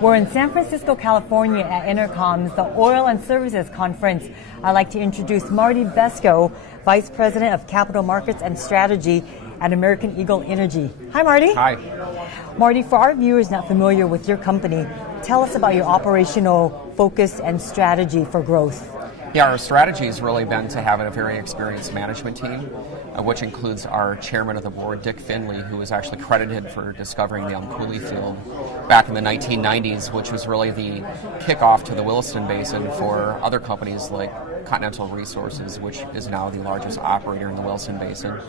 We're in San Francisco, California at EnerCom's the Oil and Services Conference. I'd like to introduce Marty Beskow, Vice President of Capital Markets and Strategy at American Eagle Energy. Hi, Marty. Hi. Marty, for our viewers not familiar with your company, tell us about your operational focus and strategy for growth. Yeah, our strategy has really been to have a very experienced management team, which includes our chairman of the board, Dick Finley, who was actually credited for discovering the Coulee field back in the 1990s, which was really the kickoff to the Williston Basin for other companies like Continental Resources, which is now the largest operator in the Williston Basin.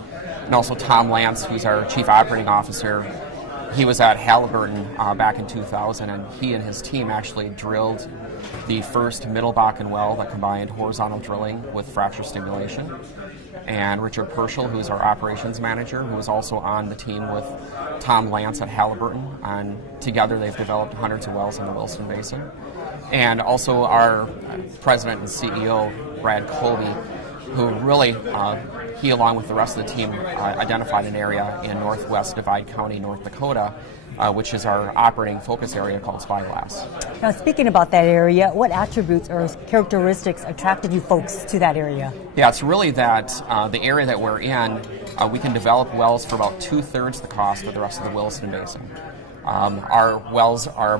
And also Tom Lance, who's our chief operating officer. He was at Halliburton back in 2000, and he and his team actually drilled the first Middle Bakken well that combined horizontal drilling with fracture stimulation. And Richard Purcell, who's our operations manager, who was also on the team with Tom Lance at Halliburton, and together they've developed hundreds of wells in the Williston Basin. And also our president and CEO, Brad Colby, who really, he along with the rest of the team identified an area in northwest Divide County, North Dakota, which is our operating focus area called Spyglass. Now, speaking about that area, what attributes or characteristics attracted you folks to that area? Yeah, it's really that the area that we're in, we can develop wells for about 2/3 the cost of the rest of the Williston Basin. Our wells are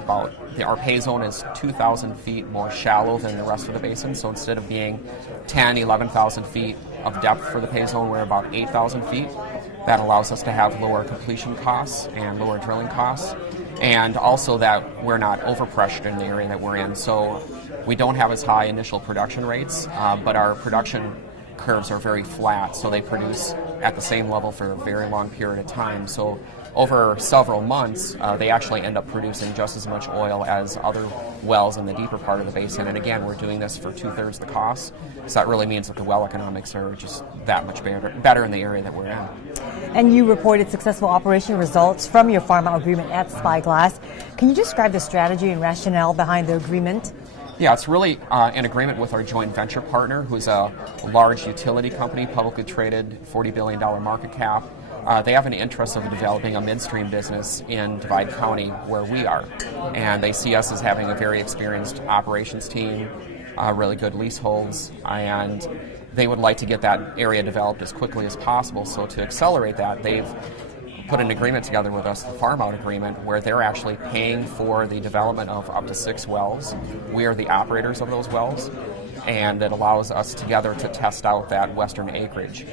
our pay zone is 2,000 feet more shallow than the rest of the basin, so instead of being 10, 11,000 feet of depth for the pay zone, we're about 8,000 feet. That allows us to have lower completion costs and lower drilling costs, and also that we're not overpressured in the area that we're in, so we don't have as high initial production rates, but our production curves are very flat, so they produce at the same level for a very long period of time. So over several months, they actually end up producing just as much oil as other wells in the deeper part of the basin. And again, we're doing this for 2/3 the cost, so that really means that the well economics are just that much better in the area that we're in. And you reported successful operation results from your Farmout Agreement at Spyglass. Can you describe the strategy and rationale behind the agreement? Yeah, it's really an agreement with our joint venture partner, who's a large utility company, publicly traded, $40 billion market cap. They have an interest of developing a midstream business in Divide County where we are. And they see us as having a very experienced operations team, really good leaseholds, and they would like to get that area developed as quickly as possible. So to accelerate that, they've put an agreement together with us, the Farmout Agreement, where they're actually paying for the development of up to 6 wells. We are the operators of those wells, and it allows us together to test out that western acreage.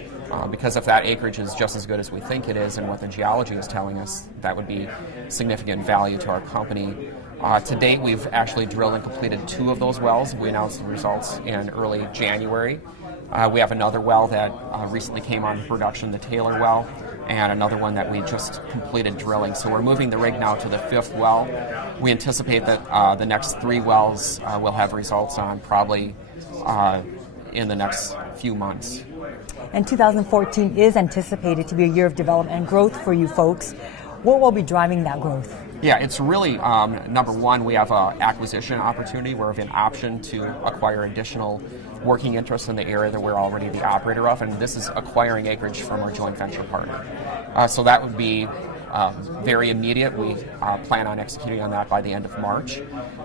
Because if that acreage is just as good as we think it is and what the geology is telling us, that would be significant value to our company. To date, we've actually drilled and completed 2 of those wells. We announced the results in early January. We have another well that recently came on production, the Taylor well, and another one that we just completed drilling. So we're moving the rig now to the 5th well. We anticipate that the next 3 wells we'll have results on probably in the next few months. And 2014 is anticipated to be a year of development and growth for you folks. What will be driving that growth? Yeah, it's really, number one, we have an acquisition opportunity where we have an option to acquire additional working interest in the area that we're already the operator of, and this is acquiring acreage from our joint venture partner. So that would be very immediate. We plan on executing on that by the end of March.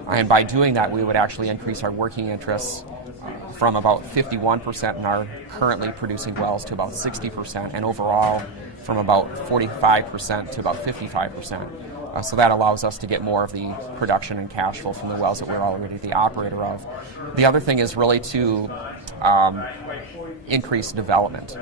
And by doing that, we would actually increase our working interests from about 51% in our currently producing wells to about 60%, and overall from about 45% to about 55%. So that allows us to get more of the production and cash flow from the wells that we're already the operator of. The other thing is really to increase development.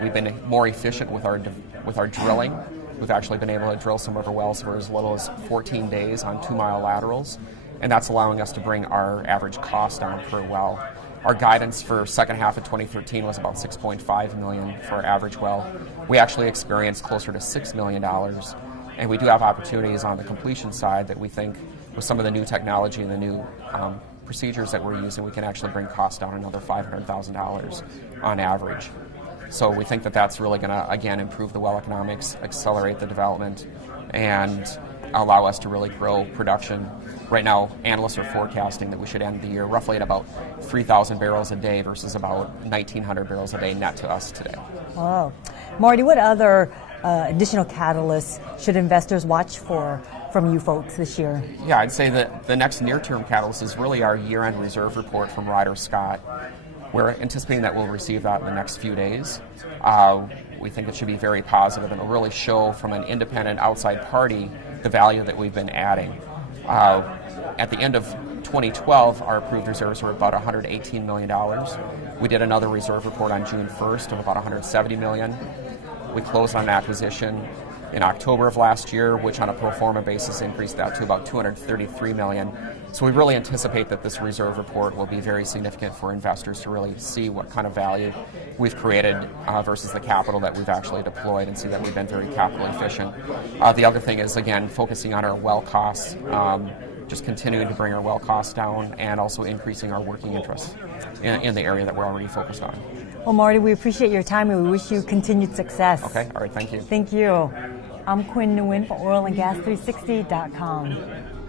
We've been more efficient with our drilling. We've actually been able to drill some of our wells for as little as 14 days on 2-mile laterals, and that's allowing us to bring our average cost down per well. Our guidance for second half of 2013 was about $6.5 million for our average well. We actually experienced closer to $6 million. And we do have opportunities on the completion side that we think with some of the new technology and the new procedures that we're using, we can actually bring costs down another $500,000 on average. So we think that that's really going to, again, improve the well economics, accelerate the development, and allow us to really grow production. Right now, analysts are forecasting that we should end the year roughly at about 3,000 barrels a day versus about 1,900 barrels a day net to us today. Wow. Marty, what other additional catalysts should investors watch for from you folks this year? Yeah, I'd say that the next near-term catalyst is really our year-end reserve report from Ryder Scott. We're anticipating that we'll receive that in the next few days. We think it should be very positive, and it'll really show from an independent outside party the value that we've been adding. At the end of 2012, our approved reserves were about $118 million. We did another reserve report on June 1st of about $170 million. We closed on an acquisition in October of last year, which on a pro forma basis increased that to about $233 million. So we really anticipate that this reserve report will be very significant for investors to really see what kind of value we've created versus the capital that we've actually deployed, and see that we've been very capital efficient. The other thing is, again, focusing on our well costs, just continuing to bring our well costs down, and also increasing our working interest in the area that we're already focused on. Well, Marty, we appreciate your time and we wish you continued success. Okay, all right, thank you. Thank you. I'm Quinn Nguyen for oilandgas360.com.